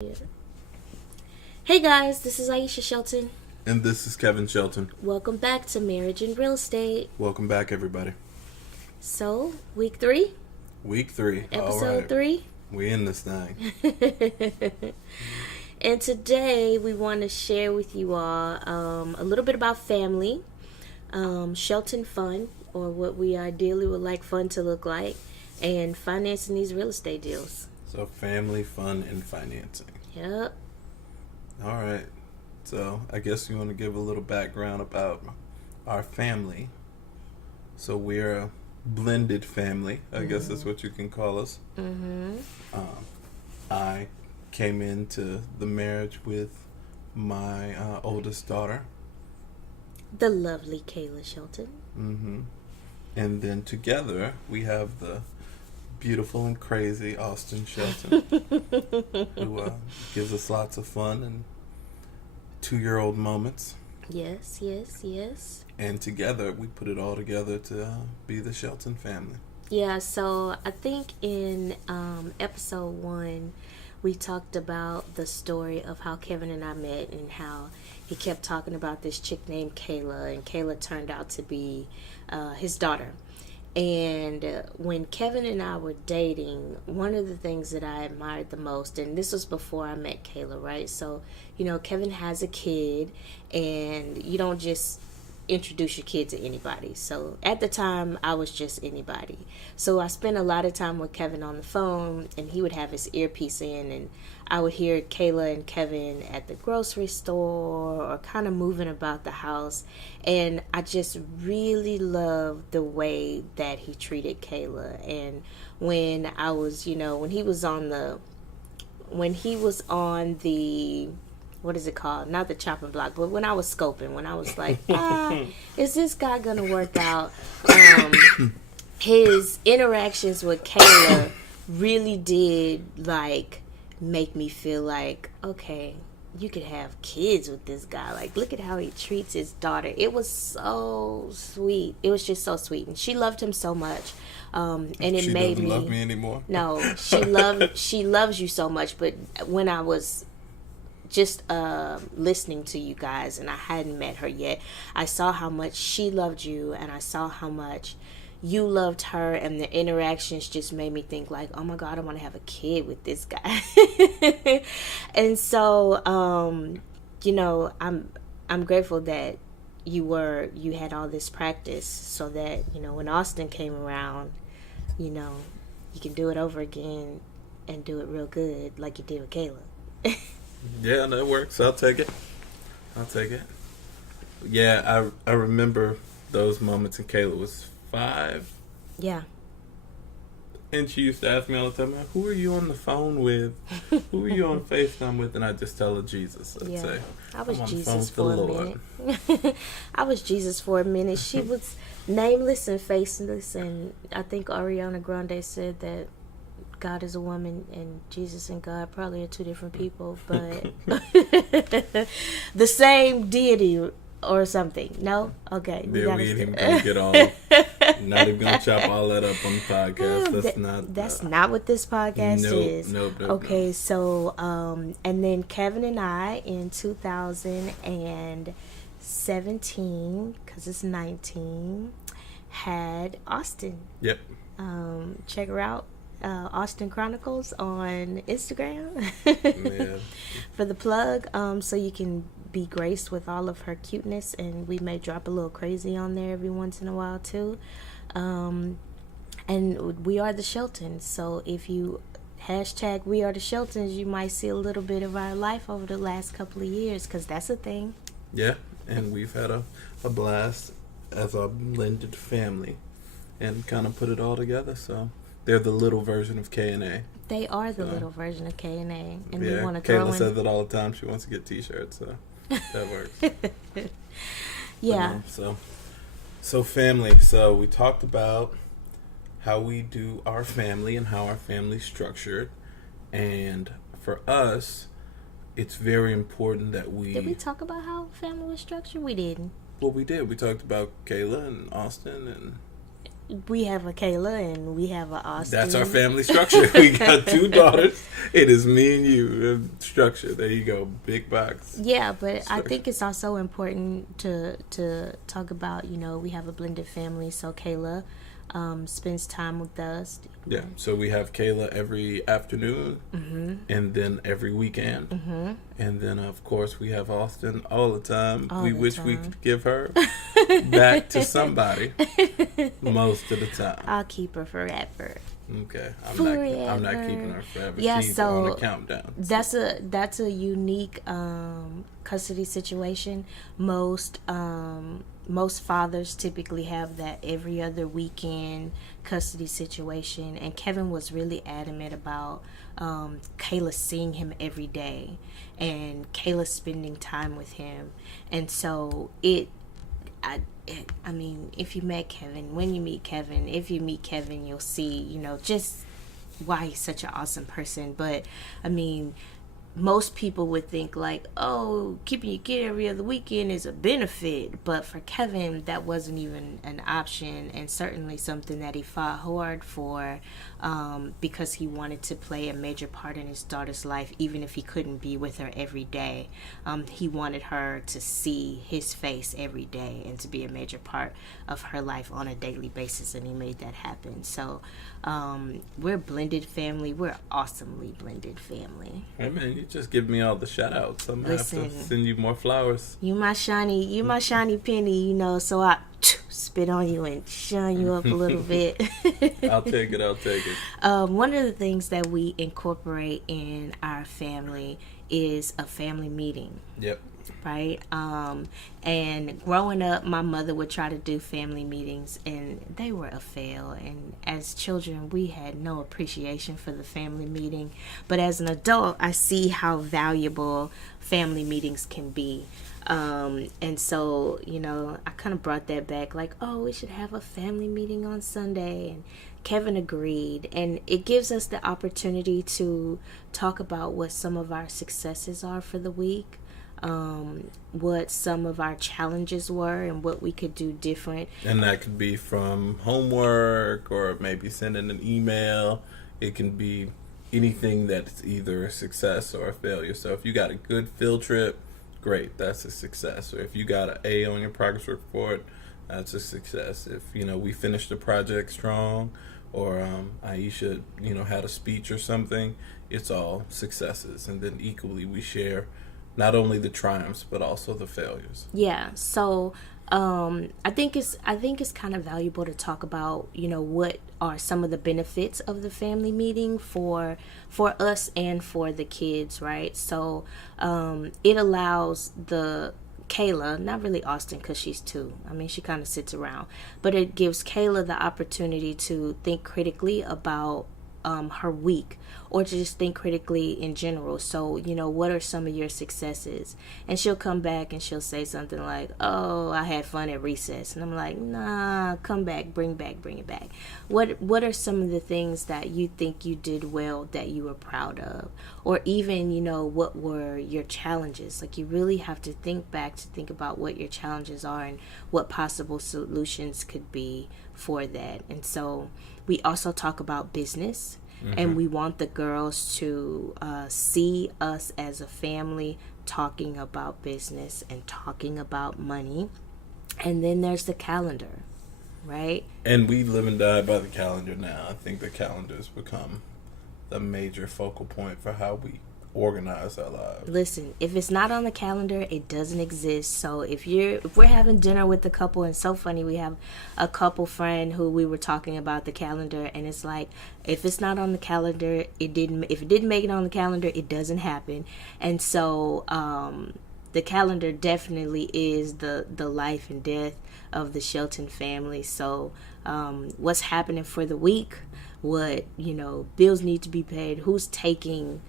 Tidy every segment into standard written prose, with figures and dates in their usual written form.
Yeah. Hey guys, this is Aisha Shelton. And this is Kevin Shelton. Welcome back to Marriage and Real Estate. Welcome back, everybody. So, week 3? Week 3. Episode 3? We in this thing. And today we want to share with you all a little bit about family, Shelton fun, or what we ideally would like fun to look like, and financing these real estate deals. So, family, fun, and financing. Yep. All right. So, I guess you want to give a little background about our family. So, we're a blended family. I guess that's what you can call us. Mm-hmm. I came into the marriage with my oldest daughter. The lovely Kayla Shelton. Mm-hmm. And then together, we have the beautiful and crazy Austin Shelton, who gives us lots of fun and 2-year-old moments. Yes. And together, we put it all together to be the Shelton family. Yeah, so I think in episode 1, we talked about the story of how Kevin and I met and how he kept talking about this chick named Kayla, and Kayla turned out to be his daughter. And when Kevin and I were dating, one of the things that I admired the most, and this was before I met Kayla, right? So, Kevin has a kid, and you don't just introduce your kid to anybody. So at the time, I was just anybody. So I spent a lot of time with Kevin on the phone, and he would have his earpiece in, and I would hear Kayla and Kevin at the grocery store or kind of moving about the house. And I just really loved the way that he treated Kayla. And when I was, when he was on the what is it called? Not the chopping block, but when I was scoping, when I was like, is this guy going to work out? His interactions with Kayla really did, make me feel like, okay, you could have kids with this guy. Like, look at how he treats his daughter. It was so sweet. It was just so sweet. And she loved him so much. And it she made doesn't me... love me anymore? No, she loves you so much. But when I was just listening to you guys and I hadn't met her yet, I saw how much she loved you, and I saw how much you loved her, and the interactions just made me think like, oh my God, I want to have a kid with this guy. And so I'm grateful that you had all this practice, so that when Austin came around, you can do it over again and do it real good like you did with Kayla. Yeah, that works. I'll take it. Yeah, I remember those moments, and Kayla was 5. Yeah. And she used to ask me all the time, who are you on the phone with? Who are you on FaceTime with? And I just tell her Jesus. I'd say, I was I'm on Jesus the for a Lord. minute. I was Jesus for a minute. She was nameless and faceless, and I think Ariana Grande said that God is a woman and Jesus and God probably are 2 different people, but the same deity or something. No? Okay. Yeah, we ain't even gonna get all, not even gonna chop all that up on the podcast. That's not what this podcast is. Nope. Okay, so and then Kevin and I in 2017, because it's 19, had Austin. Yep. Check her out. Austin Chronicles on Instagram. Yeah. For the plug, so you can be graced with all of her cuteness, and we may drop a little crazy on there every once in a while too. And we are the Sheltons, so if you hashtag we are the Sheltons, you might see a little bit of our life over the last couple of years, because that's a thing. Yeah, and we've had a blast as a blended family and kind of put it all together, so they're the little version of K&A. They are the little version of K&A. And yeah, we want to throw in... Kayla says it all the time. She wants to get t-shirts, so that works. Yeah. So family. So we talked about how we do our family and how our family's structured. And for us, it's very important that we... Did we talk about how family was structured? We didn't. Well, we did. We talked about Kayla and Austin and... we have a Kayla and we have a Austin. That's our family structure. We got 2 daughters. It is me and you. Structure. There you go. Big box. Yeah, but Structure. I think it's also important to talk about, we have a blended family. So Kayla spends time with us. Yeah, so we have Kayla every afternoon, and then every weekend, and then of course we have Austin all the time. We wish we could give her back to somebody most of the time. I'll keep her forever. Okay, I'm not keeping her forever. Yeah, She's so on the countdown. That's a unique custody situation. Most fathers typically have that every other weekend custody situation, and Kevin was really adamant about Kayla seeing him every day and Kayla spending time with him. And so I mean, if you met Kevin, when you meet Kevin, if you meet Kevin, you'll see, just why he's such an awesome person. But I mean, most people would think like, oh, keeping your kid every other weekend is a benefit. But for Kevin, that wasn't even an option, and certainly something that he fought hard for, because he wanted to play a major part in his daughter's life, even if he couldn't be with her every day. He wanted her to see his face every day and to be a major part of her life on a daily basis, and he made that happen. So we're a blended family. We're an awesomely blended family. Hey man, you just give me all the shout outs. I'm gonna have to send you more flowers. You my shiny penny, so I spit on you and shine you up a little bit. I'll take it. One of the things that we incorporate in our family is a family meeting. Yep. Right? And growing up, my mother would try to do family meetings, and they were a fail. And as children, we had no appreciation for the family meeting. But as an adult, I see how valuable family meetings can be. And so, I kind of brought that back, like, oh, we should have a family meeting on Sunday. And Kevin agreed. And it gives us the opportunity to talk about what some of our successes are for the week. What some of our challenges were and what we could do different. And that could be from homework or maybe sending an email. It can be anything that's either a success or a failure. So if you got a good field trip, great, that's a success. Or if you got an A on your progress report, that's a success. If we finished the project strong, or Aisha had a speech or something, it's all successes. And then equally we share not only the triumphs but also the failures. Yeah. So I think it's kind of valuable to talk about what are some of the benefits of the family meeting for us and for the kids, right? So it allows the Kayla, not really Austin because she's 2. I mean, she kind of sits around, but it gives Kayla the opportunity to think critically about her week, or to just think critically in general. So, what are some of your successes? And she'll come back and she'll say something like, oh, I had fun at recess. And I'm like, nah, come back, bring it back. What are some of the things that you think you did well that you were proud of? Or even, what were your challenges? Like, you really have to think back to think about what your challenges are and what possible solutions could be for that. And so we also talk about business, and we want the girls to see us as a family talking about business and talking about money. And then there's the calendar, right? And we live and die by the calendar now. I think the calendar's become the major focal point for how we organize our lives. Listen, if it's not on the calendar, it doesn't exist. So if we're having dinner with a couple, and so funny, we have a couple friend who we were talking about the calendar, and it's like, if it's not on the calendar, if it didn't make it on the calendar, it doesn't happen. And so the calendar definitely is the life and death of the Shelton family. So what's happening for the week, what bills need to be paid, who's taking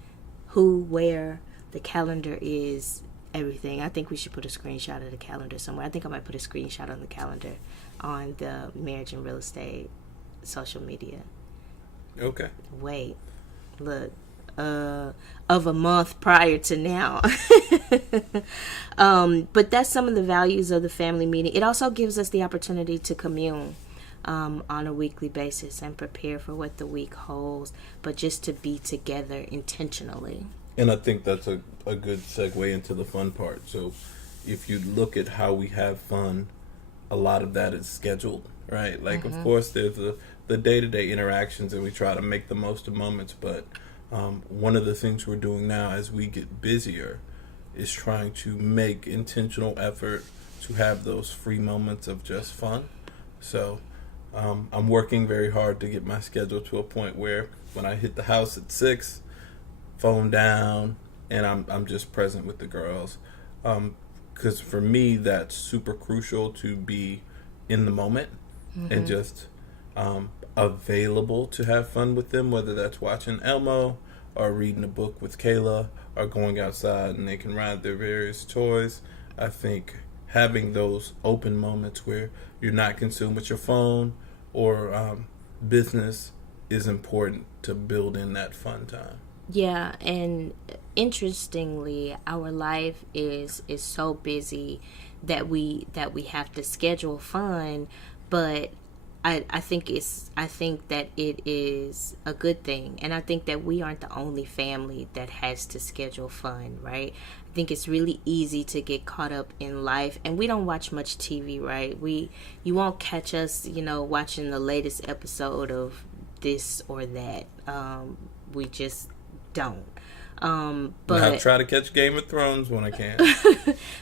who, where, the calendar is everything. I think we should put a screenshot of the calendar somewhere. I think I might put a screenshot on the calendar on the Marriage and Real Estate social media. Okay. Wait, look, of a month prior to now. But that's some of the values of the family meeting. It also gives us the opportunity to commune. on a weekly basis and prepare for what the week holds, but just to be together intentionally. And I think that's a good segue into the fun part. So if you look at how we have fun, a lot of that is scheduled, right? Like, of course, there's the day-to-day interactions, and we try to make the most of moments. But one of the things we're doing now as we get busier is trying to make intentional effort to have those free moments of just fun. So I'm working very hard to get my schedule to a point where when I hit the house at 6, phone down, and I'm just present with the girls. Because for me, that's super crucial to be in the moment and just available to have fun with them, whether that's watching Elmo or reading a book with Kayla or going outside and they can ride their various toys. I think having those open moments where you're not consumed with your phone or business is important to build in that fun time. Yeah, and interestingly, our life is so busy that we have to schedule fun, but I think that it is a good thing, and I think that we aren't the only family that has to schedule fun, right? I think it's really easy to get caught up in life, and we don't watch much TV, right? You won't catch us, watching the latest episode of this or that. We just don't. But I try to catch Game of Thrones when I can.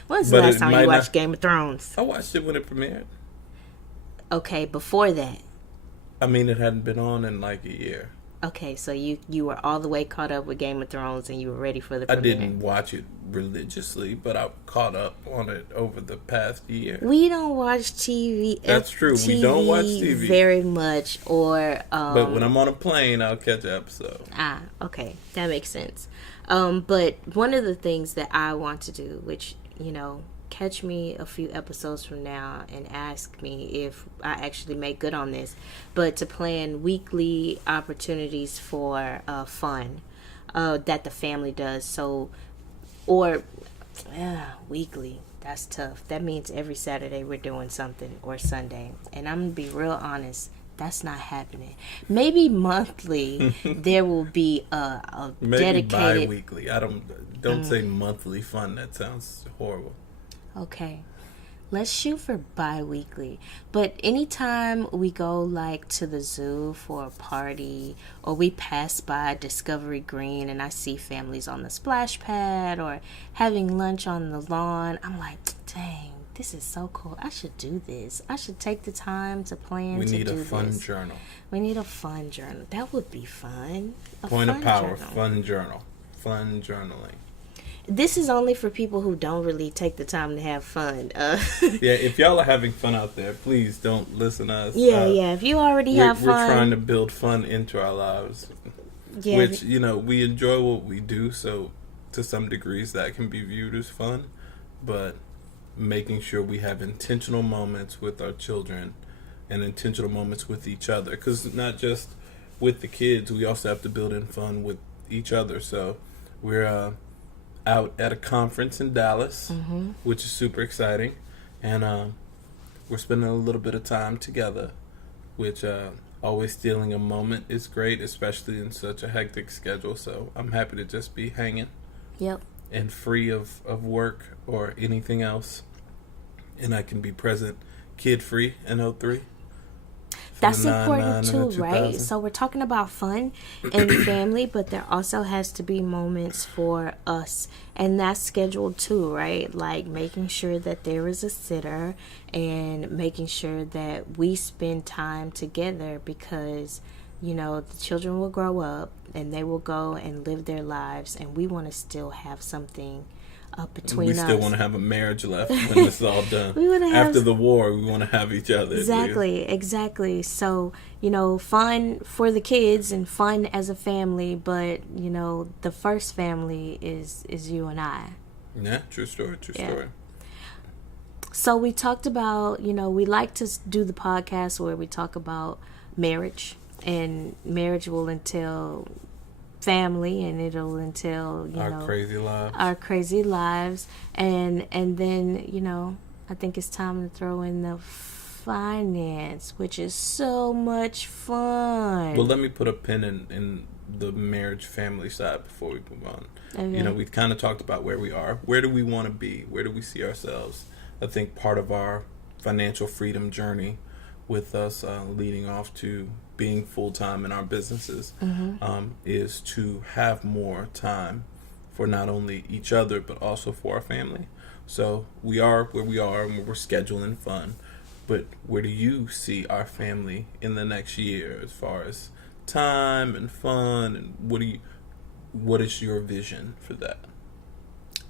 When's the last time you watched Game of Thrones? I watched it when it premiered. Okay, before that. I mean, it hadn't been on in like a year. Okay, so you were all the way caught up with Game of Thrones and you were ready for the premiere. I didn't watch it religiously, but I caught up on it over the past year. We don't watch TV. That's true. We don't watch TV very much, or but when I'm on a plane, I'll catch an episode. Okay, that makes sense. But one of the things that I want to do, which catch me a few episodes from now and ask me if I actually make good on this, but to plan weekly opportunities for fun that the family does. So, or weekly, that's tough. That means every Saturday we're doing something, or Sunday. And I'm gonna be real honest, that's not happening. Maybe monthly there will be a maybe dedicated bi-weekly. I don't say monthly fun. That sounds horrible. Okay, let's shoot for bi-weekly. But anytime we go like to the zoo for a party, or we pass by Discovery Green and I see families on the splash pad or having lunch on the lawn, I'm like, dang, this is so cool. I should do this. I should take the time to plan to do this. We need a fun journal. We need a fun journal. That would be fun. Point of power, fun journal. Fun journaling. This is only for people who don't really take the time to have fun. Yeah, if y'all are having fun out there, please don't listen to us. Yeah. If you already have fun. We're trying to build fun into our lives. Yeah. Which, we enjoy what we do, so to some degrees that can be viewed as fun. But making sure we have intentional moments with our children and intentional moments with each other. Because not just with the kids, we also have to build in fun with each other. So we're out at a conference in Dallas, which is super exciting, and we're spending a little bit of time together, which always stealing a moment is great, especially in such a hectic schedule. So I'm happy to just be hanging and free of work or anything else, and I can be present kid free in 03. That's important too, right? So we're talking about fun and family, but there also has to be moments for us, and that's scheduled too, right? Like making sure that there is a sitter and making sure that we spend time together, because the children will grow up and they will go and live their lives, and we want to still have something between us. We still want to have a marriage left when this is all done. After the war, we want to have each other. Exactly. So, fun for the kids and fun as a family, but, the first family is you and I. Yeah, true story. So we talked about, we like to do the podcast where we talk about marriage, and marriage will entail family, and it'll entail our crazy lives, and then I think it's time to throw in the finance, which is so much fun. Well, let me put a pin in the marriage family side before we move on. Okay. We've kind of talked about where we are. Where do we want to be? Where do we see ourselves? I think part of our financial freedom journey with us leading off to being full-time in our businesses is to have more time for not only each other but also for our family. So we are where we are and we're scheduling fun, but where do you see our family in the next year as far as time and fun, and what is your vision for that?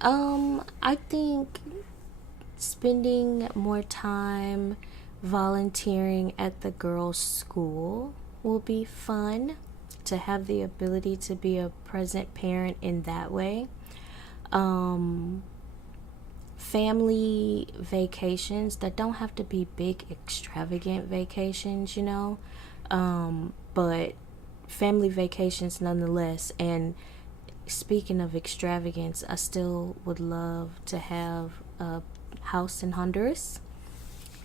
I think spending more time volunteering at the girls' school will be fun, to have the ability to be a present parent in that way. Family vacations that don't have to be big extravagant vacations, but family vacations nonetheless. And speaking of extravagance, I still would love to have a house in Honduras,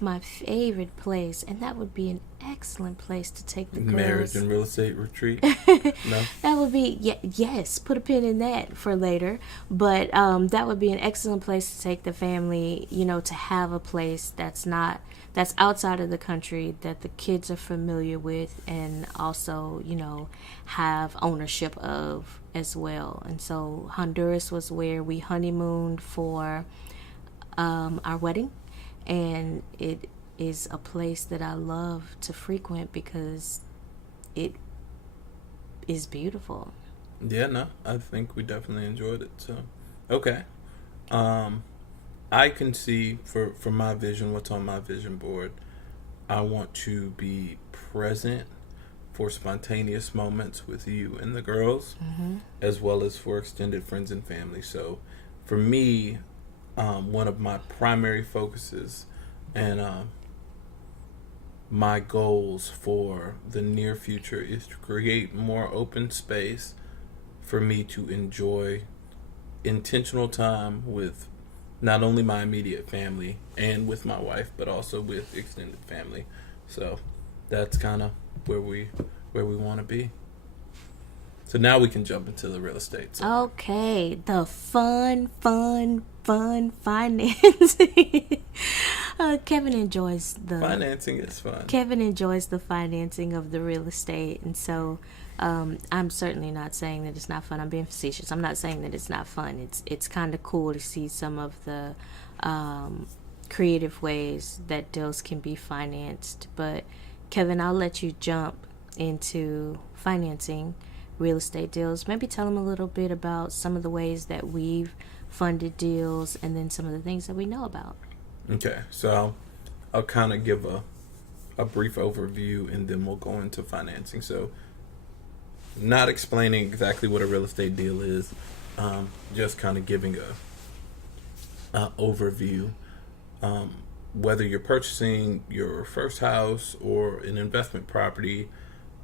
my favorite place, and that would be an excellent place to take the Marriage girls. and real estate retreat. No, That would be yes. Put a pin in that for later. But that would be an excellent place to take the family. To have a place that's outside of the country that the kids are familiar with, and also have ownership of as well. And so Honduras was where we honeymooned for our wedding, and it is a place that I love to frequent because it is beautiful. yeah, no, I think we definitely enjoyed it. So, okay, I can see for my vision, what's on my vision board. I want to be present for spontaneous moments with you and the girls, as well as for extended friends and family. So, for me, one of my primary focuses and my goals for the near future is to create more open space for me to enjoy intentional time with not only my immediate family and with my wife, but also with extended family. So that's kind of where we want to be. So now we can jump into the real estate. So. Okay, the fun financing. Kevin enjoys the Financing is fun. Kevin enjoys the financing of the real estate, and so I'm certainly not saying that it's not fun. I'm being facetious. I'm not saying that it's not fun. It's kind of cool to see some of the creative ways that deals can be financed. But Kevin, I'll let you jump into financing real estate deals. Maybe tell them a little bit about some of the ways that we've funded deals, and then some of the things that we know about. Okay, so I'll kind of give a brief overview, and then we'll go into financing. So, not explaining exactly what a real estate deal is, just kind of giving a overview. Whether you're purchasing your first house or an investment property,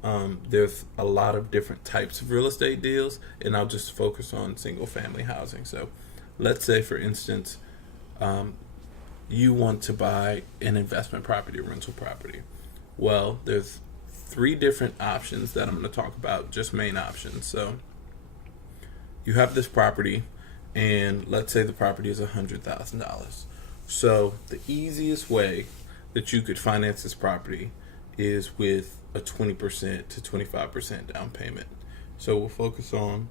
there's a lot of different types of real estate deals, and I'll just focus on single family housing. So, let's say, for instance, you want to buy an investment property, a rental property. Well, there's 3 different options that I'm going to talk about, just main options. So you have this property, and let's say the property is $100,000. So the easiest way that you could finance this property is with a 20% to 25% down payment. So we'll focus on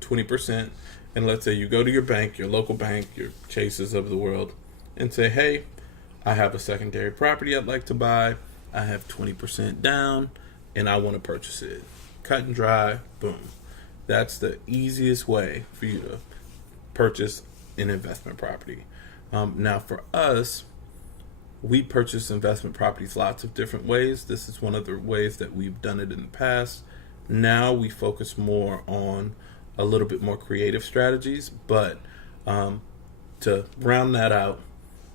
20%, and let's say you go to your bank, your local bank, your Chases of the world, and say, hey, I have a secondary property I'd like to buy. I have 20% down, and I want to purchase it. Cut and dry, boom. That's the easiest way for you to purchase an investment property. Now, for us, we purchase investment properties lots of different ways. This is one of the ways that we've done it in the past. Now we focus more on a little bit more creative strategies, but to round that out,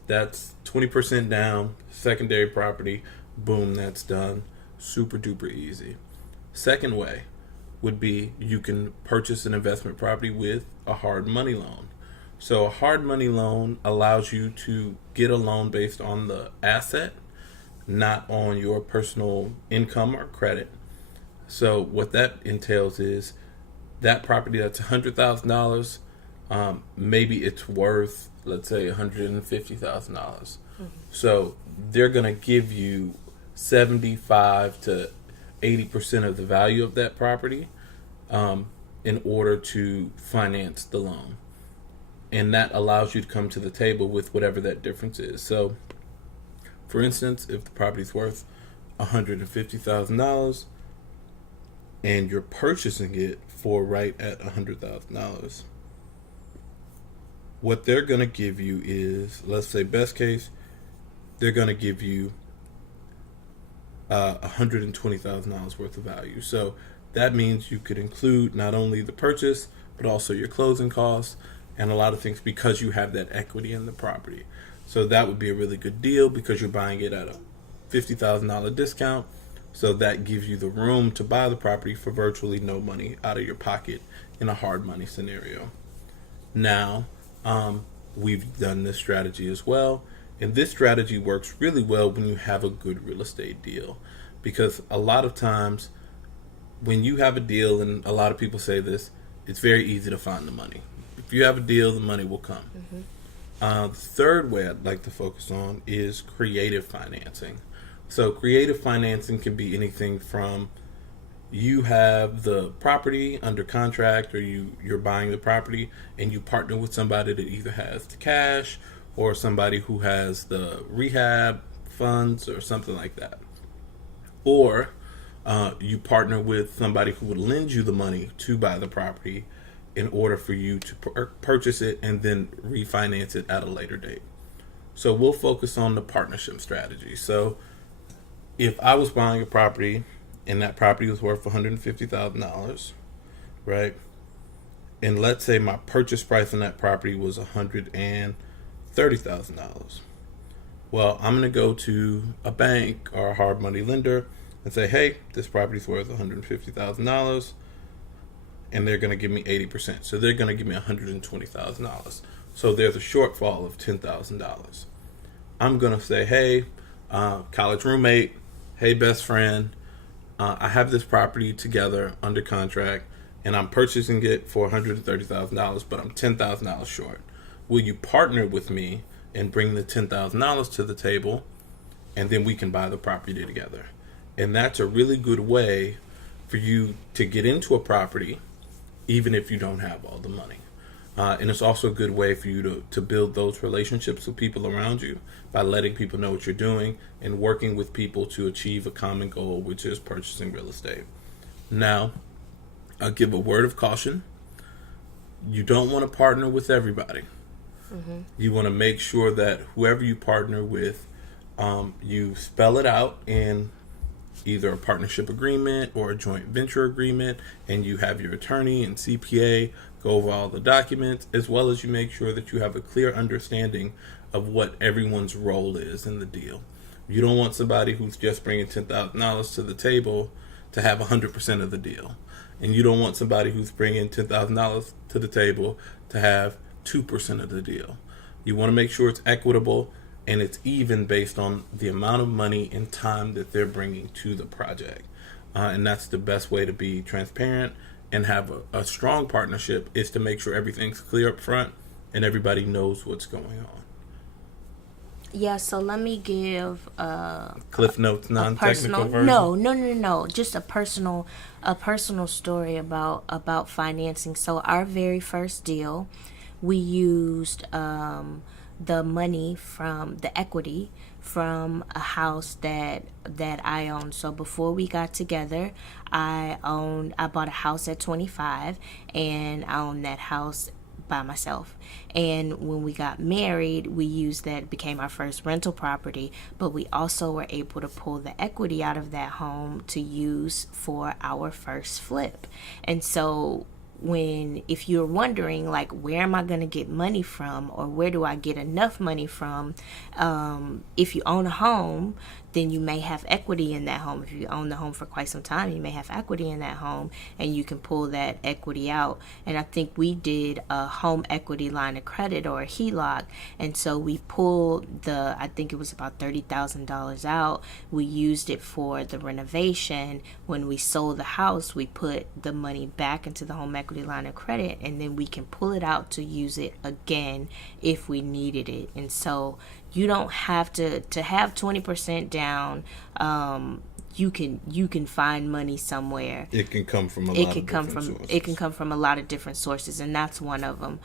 that's 20% down, secondary property, boom, that's done. Super duper easy. Second way would be you can purchase an investment property with a hard money loan. So a hard money loan allows you to get a loan based on the asset not on your personal income or credit. So what that entails is that property that's $100,000, maybe it's worth, let's say, $150,000. So they're gonna give you 75 to 80% of the value of that property, in order to finance the loan, and that allows you to come to the table with whatever that difference is. So, for instance, if the property's worth $150,000 and you're purchasing it for right at $100,000, what they're going to give you is, let's say, best case, they're going to give you $120,000 worth of value. So that means you could include not only the purchase, but also your closing costs and a lot of things because you have that equity in the property. So that would be a really good deal because you're buying it at a $50,000 discount. So that gives you the room to buy the property for virtually no money out of your pocket in a hard money scenario. Now, we've done this strategy as well. And this strategy works really well when you have a good real estate deal. Because a lot of times when you have a deal, and a lot of people say this, it's very easy to find the money. If you have a deal, the money will come. The third way I'd like to focus on is creative financing. So creative financing can be anything from you have the property under contract, or you're buying the property and you partner with somebody that either has the cash or somebody who has the rehab funds or something like that. Or you partner with somebody who would lend you the money to buy the property in order for you to purchase it and then refinance it at a later date. So we'll focus on the partnership strategy. So if I was buying a property and that property was worth $150,000, right? And let's say my purchase price on that property was $130,000. Well, I'm going to go to a bank or a hard money lender and say, hey, this property's worth $150,000, and they're going to give me 80%. So they're going to give me $120,000. So there's a shortfall of $10,000. I'm going to say, hey, college roommate, hey, best friend, I have this property together under contract, and I'm purchasing it for $130,000, but I'm $10,000 short. Will you partner with me and bring the $10,000 to the table, and then we can buy the property together? And that's a really good way for you to get into a property, even if you don't have all the money. And it's also a good way for you to build those relationships with people around you by letting people know what you're doing and working with people to achieve a common goal, which is purchasing real estate. Now, I'll give a word of caution. You don't want to partner with everybody. You want to make sure that whoever you partner with, you spell it out in either a partnership agreement or a joint venture agreement, and you have your attorney and CPA go over all the documents, as well as you make sure that you have a clear understanding of what everyone's role is in the deal. You don't want somebody who's just bringing $10,000 to the table to have 100% of the deal. And you don't want somebody who's bringing $10,000 to the table to have 2% of the deal. You want to make sure it's equitable and it's even based on the amount of money and time that they're bringing to the project. And that's the best way to be transparent and have a strong partnership, is to make sure everything's clear up front and everybody knows what's going on. Yeah, so let me give Cliff Notes, non-technical version. No. Just a personal story about financing. So our very first deal, we used the money from the equity from a house that I owned. So before we got together, I bought a house at 25, and I owned that house by myself. And when we got married, we used that, it became our first rental property, but we also were able to pull the equity out of that home to use for our first flip. And so if you're wondering, like, where am I going to get money from, or where do I get enough money from? If you own a home, then you may have equity in that home. If you own the home for quite some time, you may have equity in that home, and you can pull that equity out. And I think we did a home equity line of credit, or a HELOC, and so we pulled I think it was about $30,000 out. We used it for the renovation. When we sold the house, we put the money back into the home equity line of credit, and then we can pull it out to use it again if we needed it. And so you don't have to have 20% down. You can find money somewhere. It can come from It can come from a lot of different sources, and that's one of them.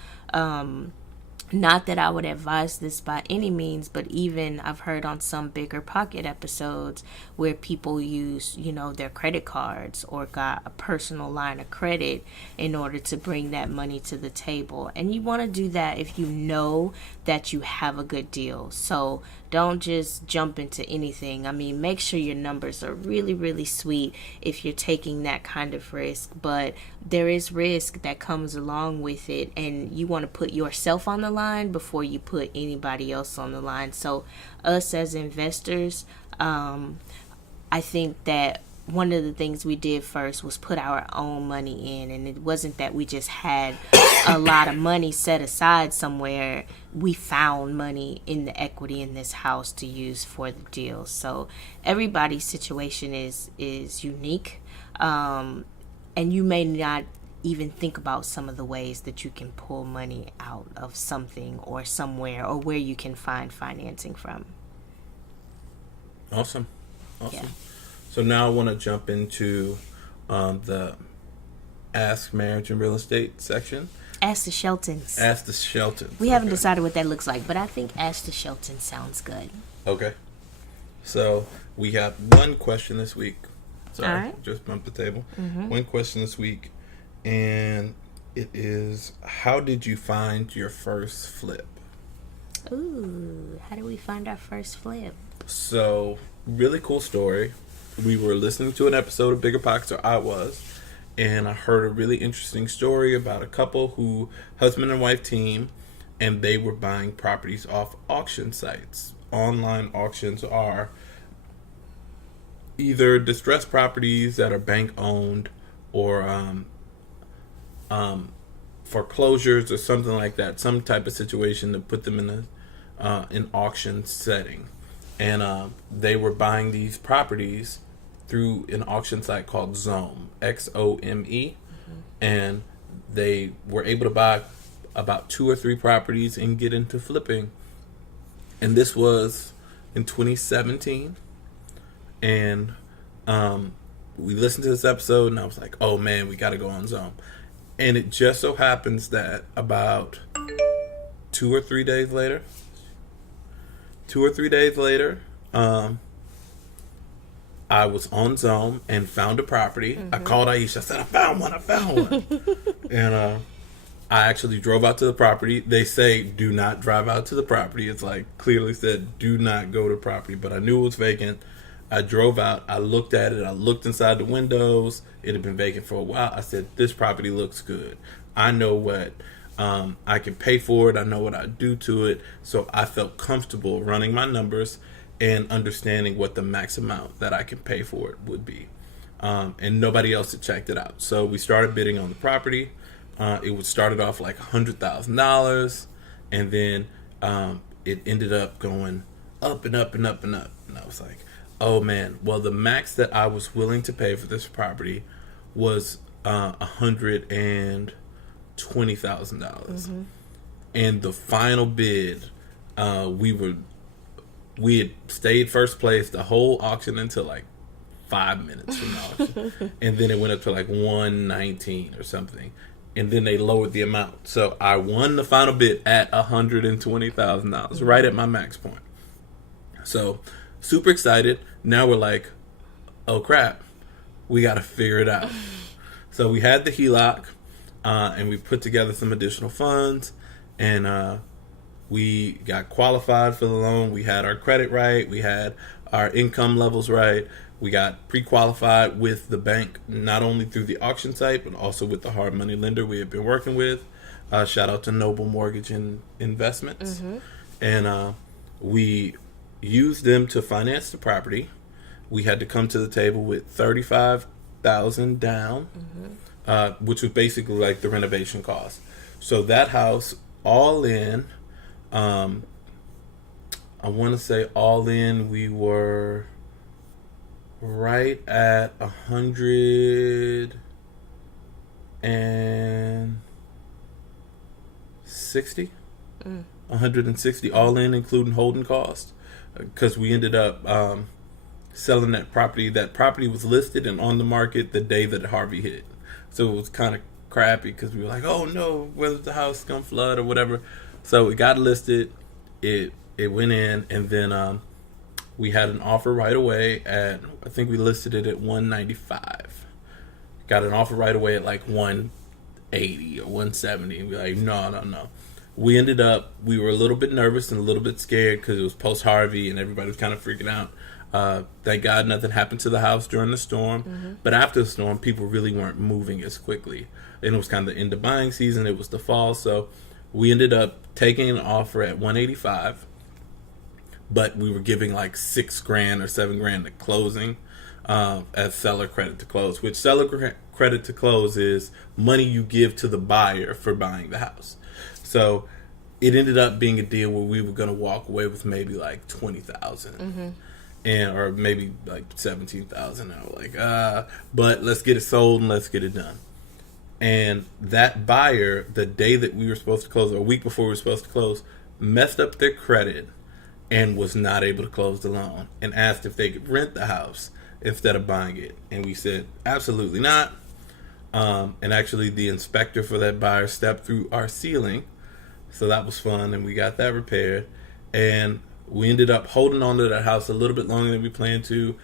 Not that I would advise this by any means, but even I've heard on some Bigger Pocket episodes where people use, their credit cards or got a personal line of credit in order to bring that money to the table. And you want to do that if you know that you have a good deal. So don't just jump into anything. I mean, make sure your numbers are really, really sweet if you're taking that kind of risk. But there is risk that comes along with it, and you want to put yourself on the line before you put anybody else on the line. So us as investors, I think that one of the things we did first was put our own money in, and it wasn't that we just had a lot of money set aside somewhere. We found money in the equity in this house to use for the deal. So everybody's situation is unique, and you may not even think about some of the ways that you can pull money out of something or somewhere, or where you can find financing from. Awesome. Yeah. So now I want to jump into the Ask Marriage and Real Estate section. Ask the Sheltons. Ask the Sheltons. We haven't decided what that looks like, but I think Ask the Sheltons sounds good. Okay. So we have one question this week. Sorry, all right. Just bumped the table. Mm-hmm. One question this week, and it is, how did you find your first flip? Ooh, how did we find our first flip? So, really cool story. We were listening to an episode of Bigger Pockets, or I was, and I heard a really interesting story about a couple who, husband and wife team, and they were buying properties off auction sites. Online auctions are either distressed properties that are bank owned, or foreclosures or something like that, some type of situation to put them in an auction setting. And they were buying these properties through an auction site called Xome, Xome. Mm-hmm. And they were able to buy about 2 or 3 properties and get into flipping. And this was in 2017. And we listened to this episode, and I was like, oh man, we got to go on Xome. And it just so happens that about 2 or 3 days later, I was on Xome and found a property. Mm-hmm. I called Aisha. I said, I found one. And I actually drove out to the property. They say, do not drive out to the property. It's like clearly said, do not go to property. But I knew it was vacant. I drove out. I looked at it. I looked inside the windows. It had been vacant for a while. I said, this property looks good. I know what I can pay for it. I know what I do to it. So I felt comfortable running my numbers and understanding what the max amount that I can pay for it would be. And nobody else had checked it out. So we started bidding on the property. It started off like $100,000, and then it ended up going up and up and up and up. And I was like, oh man, well, the max that I was willing to pay for this property was $120,000. Mm-hmm. And the final bid, we had stayed first place the whole auction until like 5 minutes from the auction. And then it went up to like 119 or something. And then they lowered the amount. So I won the final bid at $120,000, right at my max point. So super excited. Now we're like, oh crap, we got to figure it out. So we had the HELOC, and we put together some additional funds, and We got qualified for the loan. We had our credit right. We had our income levels right. We got pre-qualified with the bank, not only through the auction site, but also with the hard money lender we have been working with. Shout out to Noble Mortgage and Investments. And we used them to finance the property. We had to come to the table with $35,000 down, which was basically like the renovation cost. So that house, all in, I want to say all in, we were right at 160, 160 all in, including holding costs, because we ended up selling that property. That property was listed and on the market the day that Harvey hit, so it was kind of crappy because we were like, oh no, whether the house gonna flood or whatever. So it got listed, it went in, and then we had an offer right away at, I think we listed it at 195. Got an offer right away at like 180 or 170, and we were like, no. We ended up, we were a little bit nervous and a little bit scared because it was post Harvey and everybody was kind of freaking out. Thank God nothing happened to the house during the storm. But after the storm, people really weren't moving as quickly. And it was kind of the end of buying season. It was the fall. So we ended up taking an offer at 185. But we were giving like $6,000 or $7,000 at closing as seller credit to close. Which seller credit to close is money you give to the buyer for buying the house. So it ended up being a deal where we were going to walk away with maybe like $20,000. And or maybe like 17,000. I was like, but let's get it sold and let's get it done. And that buyer, the day that we were supposed to close, or a week before we were supposed to close, messed up their credit and was not able to close the loan, and asked if they could rent the house instead of buying it. And we said, absolutely not. And actually the inspector for that buyer stepped through our ceiling. So that was fun, and we got that repaired. And we ended up holding on to that house a little bit longer than we planned to.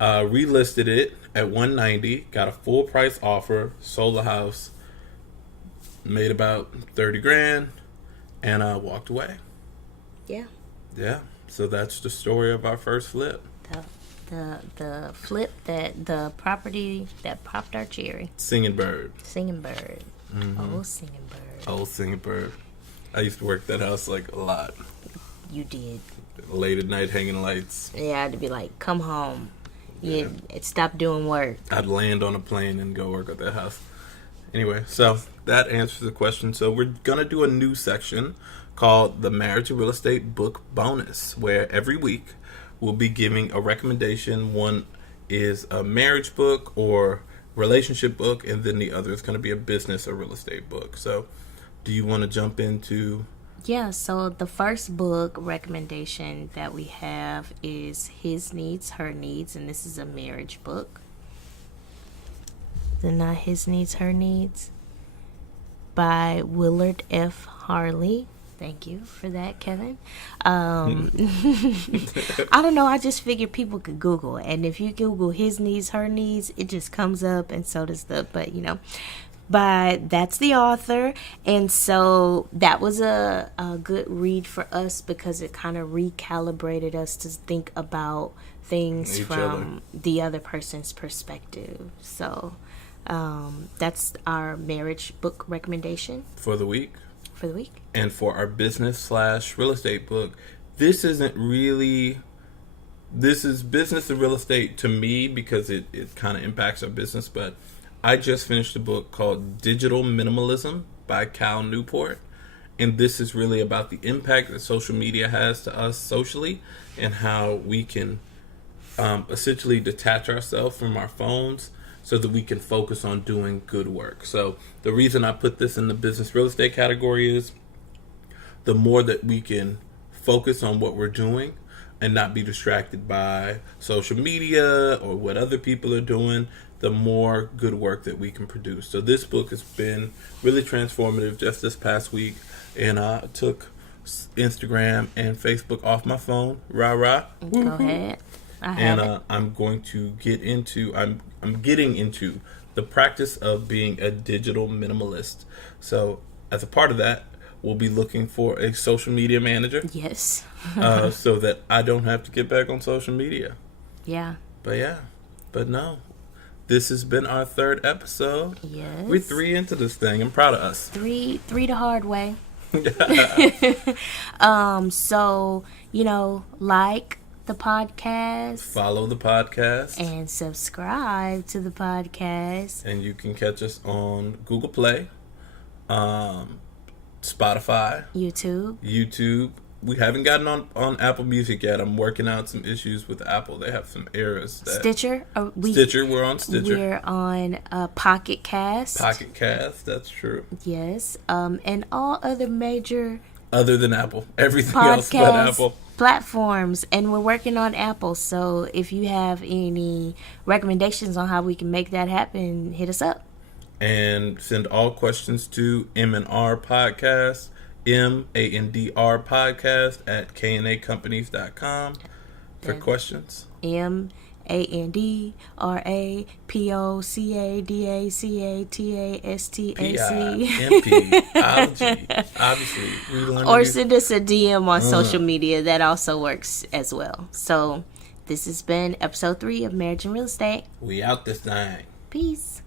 Relisted it at 190, got a full price offer, sold the house, made about $30,000, and walked away. Yeah. So that's the story of our first flip. The flip, that the property that popped our cherry. Singing Bird. Old Singing Bird. I used to work that house like a lot. You did. Late at night, hanging lights. Yeah, I had to be like, come home. Yeah, stop doing work. I'd land on a plane and go work at that house. Anyway, so that answers the question. So we're going to do a new section called the Marriage and Real Estate Book Bonus, where every week we'll be giving a recommendation. One is a marriage book or relationship book, and then the other is going to be a business or real estate book. So do you want to jump into... Yeah, so the first book recommendation that we have is His Needs, Her Needs, and this is a marriage book. Is it not His Needs, Her Needs? By Willard F. Harley. Thank you for that, Kevin. I don't know, I just figured people could Google, and if you Google His Needs, Her Needs, it just comes up, and so does but that's the author, and so that was a good read for us because it kind of recalibrated us to think about things from the other person's perspective. So that's our marriage book recommendation for the week. And for our business/real estate book, this is business and real estate to me because it kind of impacts our business, but I just finished a book called Digital Minimalism by Cal Newport, and this is really about the impact that social media has to us socially and how we can essentially detach ourselves from our phones so that we can focus on doing good work. So the reason I put this in the business real estate category is the more that we can focus on what we're doing and not be distracted by social media or what other people are doing, the more good work that we can produce. So this book has been really transformative just this past week, and I took Instagram and Facebook off my phone. Rah. Go ahead. I'm going to I'm getting into the practice of being a digital minimalist. So as a part of that, we'll be looking for a social media manager. Yes. So that I don't have to get back on social media. Yeah. But no. This has been our 3rd episode. Yes. We're 3 into this thing. I'm proud of us. 3 the hard way. So, like the podcast. Follow the podcast. And subscribe to the podcast. And you can catch us on Google Play, Spotify, YouTube. We haven't gotten on Apple Music yet. I'm working out some issues with Apple. They have some errors. Stitcher. We're on Stitcher. We're on Pocket Cast. Pocket Cast, that's true. Yes. And all other major... Other than Apple. Everything else but Apple. Platforms. And we're working on Apple. So if you have any recommendations on how we can make that happen, hit us up. And send all questions to M&R Podcast. MANDR podcast at knAcompanies.com for questions. MANDRAPOCADACATASTAC. Obviously. Or send us a DM on social media. That also works as well. So this has been episode 3 of Marriage and Real Estate. We out this thing. Peace.